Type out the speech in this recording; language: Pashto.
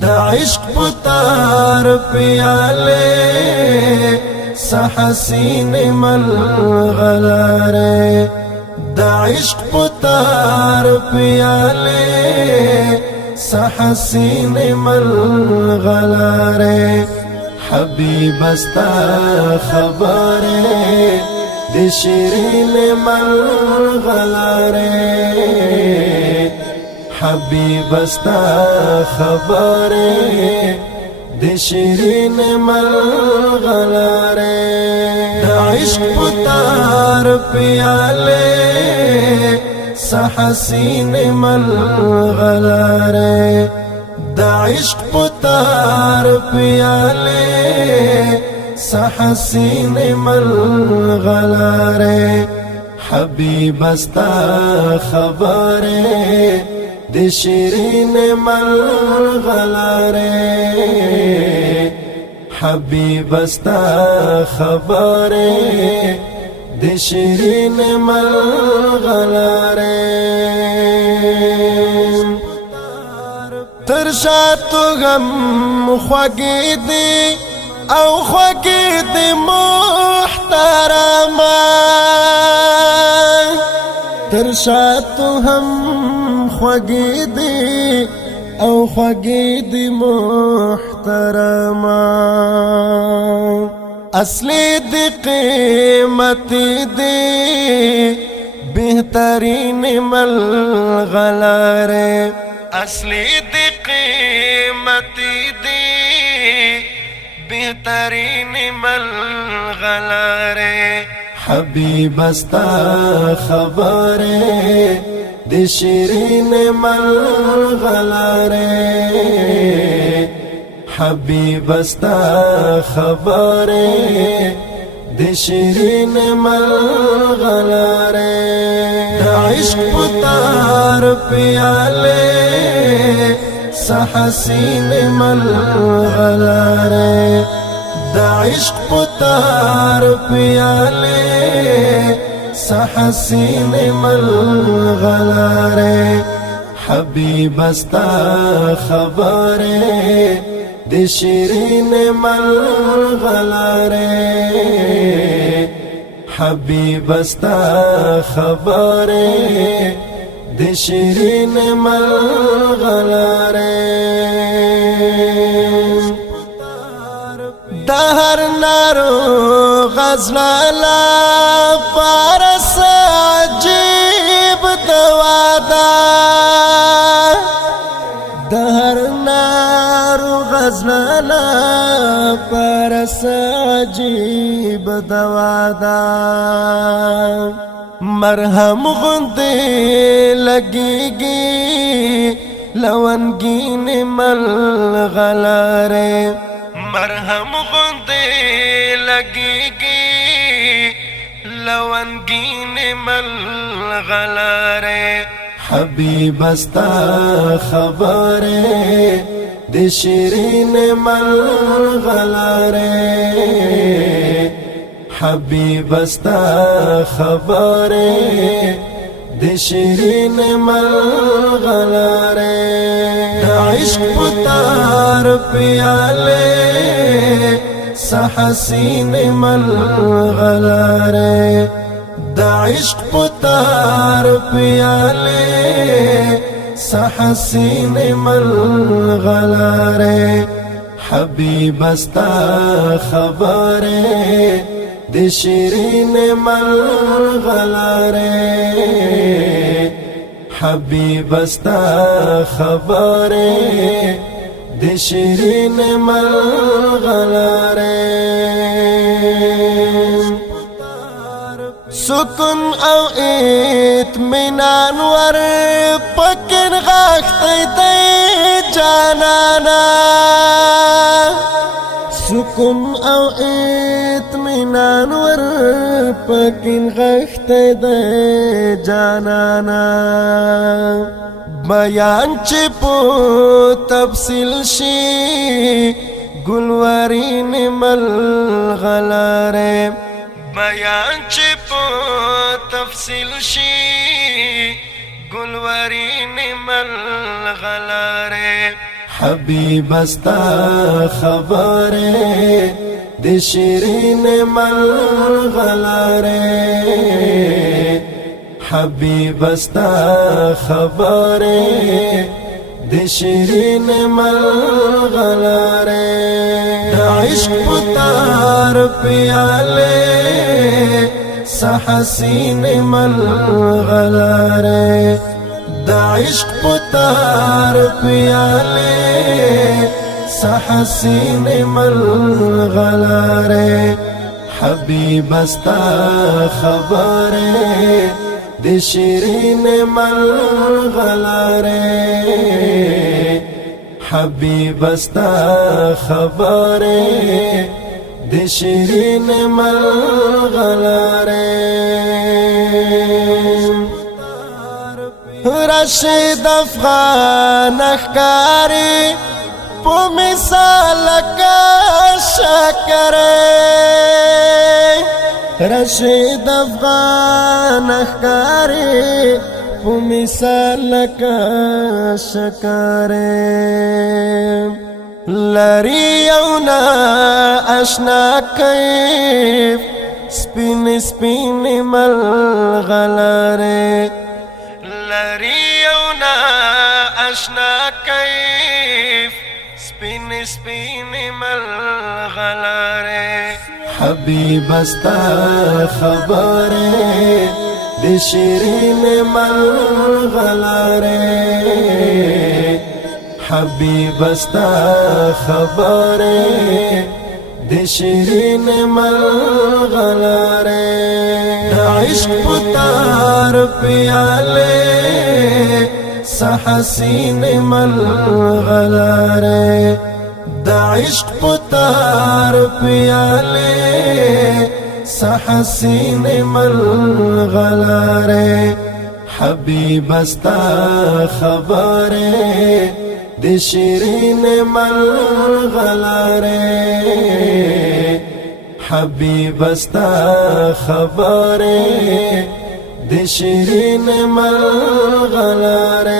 دا عشق پتار پیالے سحسین ملغلارے دا عشق پتار پیالے سحسین ملغلارے حبیب استا خبرے دی شیرین ملغلارے حبیب استا خبرے دی شیرین ملغلارے دا عشق پتار پیالے سحسین ملغلارے دا عشق پتار پیالے سحسین ملغلارے حبیب استا خبرے دی شیرین ملغلارے حبیب استا خبرے دی شیرین ملغلارے ترشا تو غم خوږی دی او خوږی دی محترمه ترشا تو هم خوږی دی او خوږی دی محترمه اصلی دی قیمتی دی بہترین ملغلارے اصلی دی قیمتی دی بہترین ملغلارے حبیب استا خبرے دی شیرین ملغلارے حبیب استا خبرے دی شیرین ملغلارے دا عشق پتار پیالے سحسین ملغلارے دا عشق پتار پیالے سحسین ملغلارے حبیب استا خبرے دی شیرین ملغلارے حبیب استا خبرے دی شیرین ملغلارے دهر نارو غزلالا فارس عجیب دوادا دهر نارو غزلالا فارس عجیب دوادا مرهم غندے لگیگی لونگین ملغلارے مرهم غندے لگیگی لونگین ملغلارے حبیب استا خبرے دی شیرین ملغلارے حبیب استا خبرے دی شیرین ملغلارے دا عشق پتار پیالے سحسین ملغلارے دا عشق پتار پیالے سحسین ملغلارے حبیب استا خبرے دی شیرین ملغلارے حبیب استا خبرے دی شیرین ملغلارے سکون او اطمینان ور پکن غاختی دی جانانا سکون او اطمینان ور پکن غاختی دی جانانا بیان چی پو تفصیل شی گلورین ملغلارے بیان چی پو تفصیل شی گلورین ملغلارے حبیب استا خبره د شیرین ملغلره حبیب استا خبره د شیرین ملغلره د عشق پتار پیاله سحسین ملغلره د عشق پتار پیاله سحسین ملغلره حبیب استا خبره د شیرین ملغلره حبیب استا خبره د شیرین ملغلره رشید افغان اخکاری پو مثال کا شکره رشید افغان اخکاری پو مثال کا شکره لری یونا اشنا کیف سپین سپین ملغلره لری یونا اشنا کیف سپین سپین ملغلره حبیب استا خبره د شیرین ملغلره حبیب استا خبره د شیرین ملغلره د عشق پتار پیاله سحسین ملغلره د عشق پتار پیاله سحسین ملغلره حبیب استا خبره د شیرین ملغلره حبیب استا خبره د شیرین ملغلره